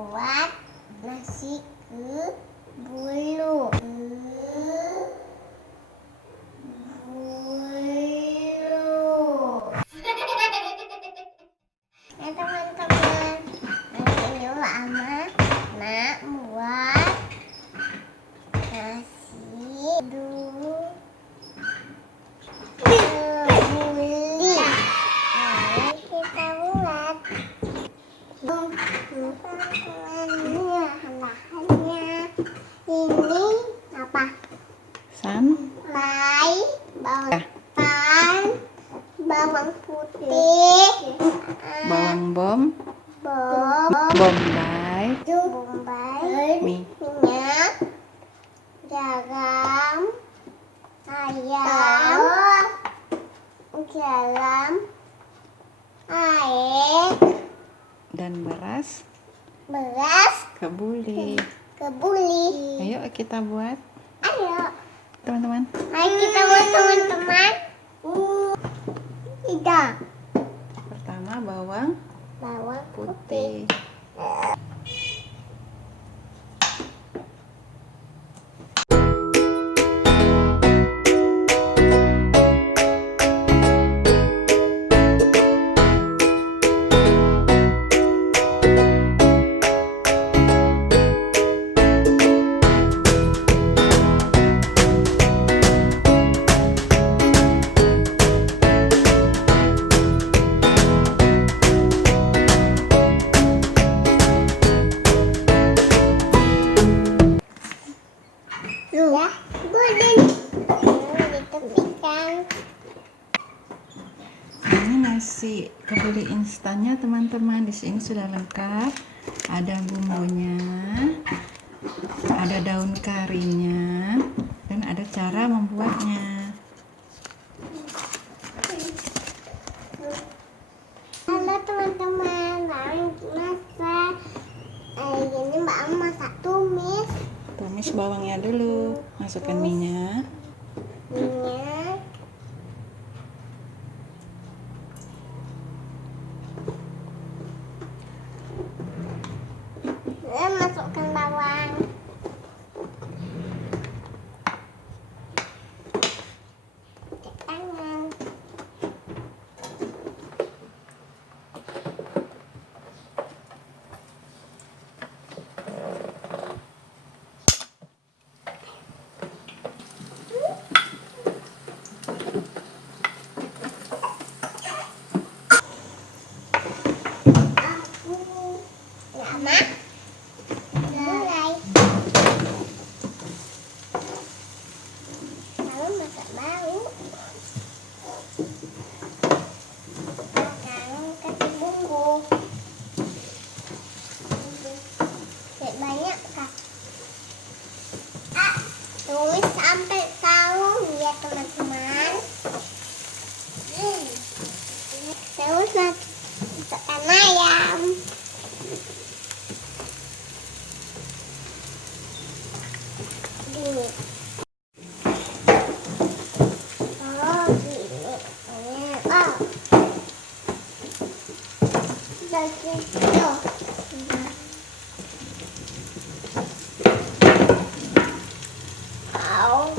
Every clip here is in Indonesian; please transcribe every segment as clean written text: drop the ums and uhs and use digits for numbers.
buat nasi kebulu. Ya teman-teman, nanti ini lama nak buat nasi kebuli. Kita buat bahannya ini apa? Sampai bawang putih, bawang bombay, minyak, garam, ayam, air, dan beras kebuli. Ayo kita buat, Ayo teman-teman. kita buat teman-teman. Tidak. Pertama bawang putih. Ini nasi kebuli instannya teman-teman. Di sini sudah lengkap. Ada bumbunya, ada daun karinya, dan ada cara membuatnya. Halo teman-teman, masak. Ini Mbak masak tumis. Tumis bawangnya dulu, masukkan minyak. Masukkan bawang. Pakai tangan. Rahmah. Mulai. Lalu masak bau. Sekarang kasih bumbu. Banyak kah? Tumis sampai tahu ya teman-teman. Terus masukkan ayam. Gini. Oh gini. Oh. Begitu. Au.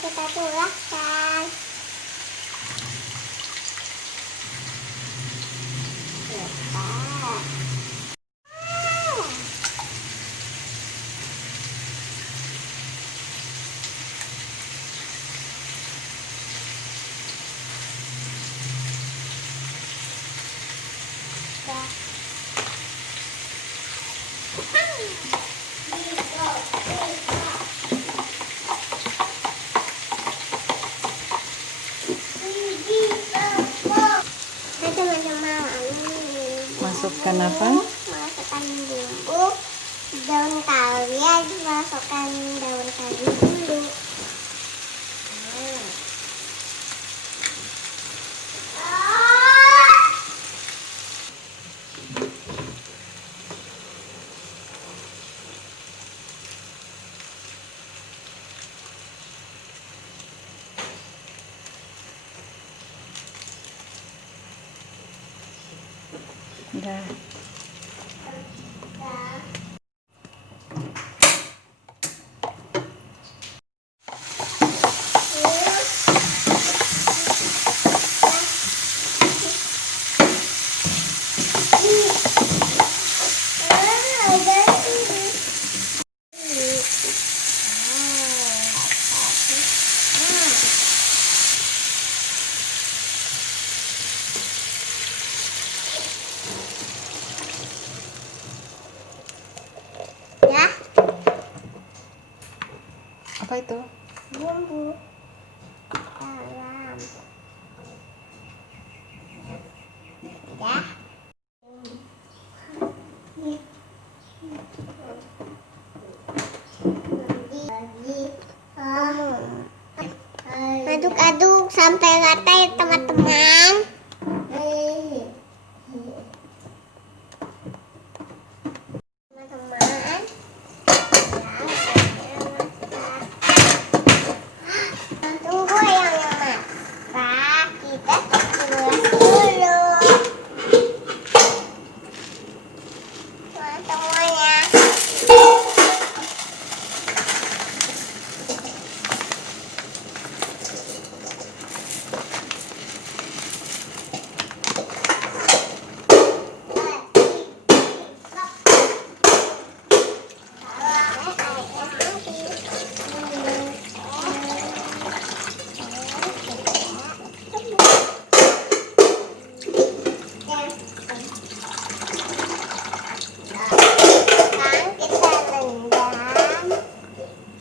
Kita tuangkan. Hai teman-teman, Masukkan apa? masukkan bumbu daun kalian, masukkan daun kari dulu. Udah. Ya, Apa itu? bumbu garam. Ya. Aduk-aduk sampai rata ya teman-teman. Teman-teman, tunggu yang masak, kita ulas dulu. Semuanya.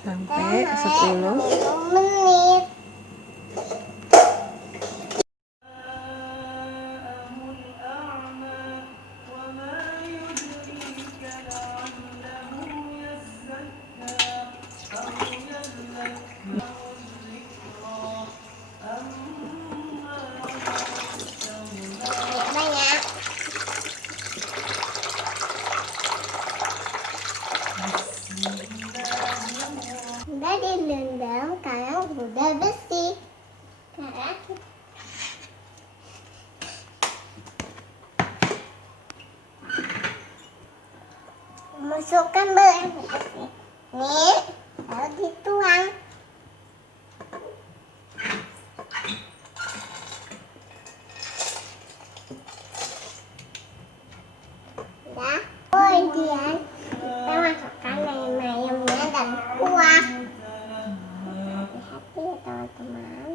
Sampai 10. 10 menit. Banyak. Udah direndam, sekarang udah bersih. Sekarang masukkan bawang putih. Nih, lalu dituang. Udah. Kemudian kita masukkan ayam-ayamnya dan kuah. Hati-hati ya teman-teman.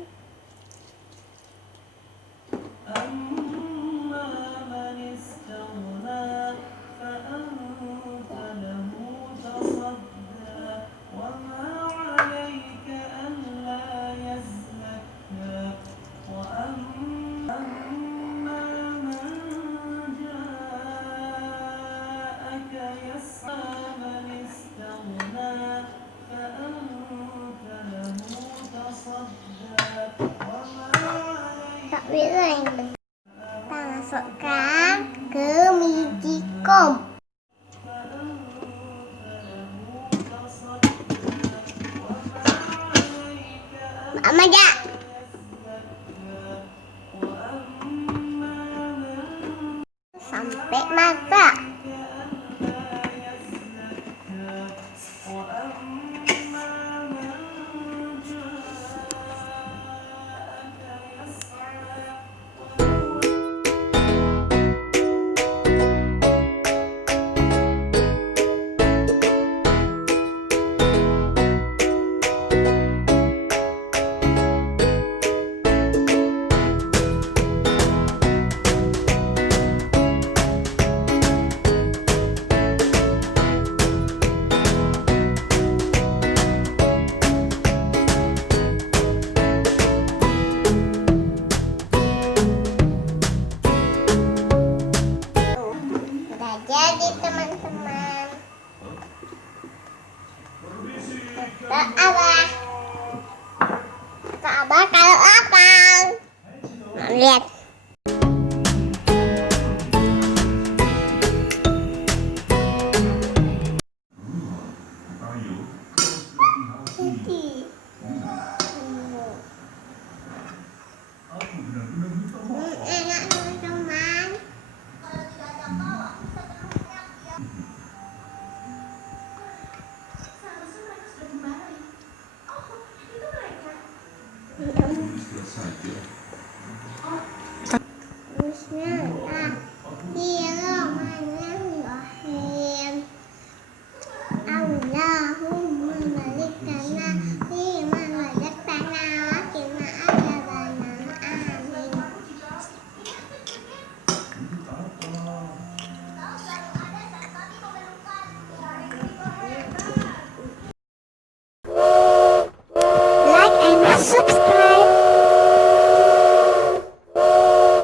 Tak bisa yang benar. Kita masukkan ke mijikom. Mama ya. Sampai masak. Kalau akang. Nah, lihat. Putih. Enak teman-teman.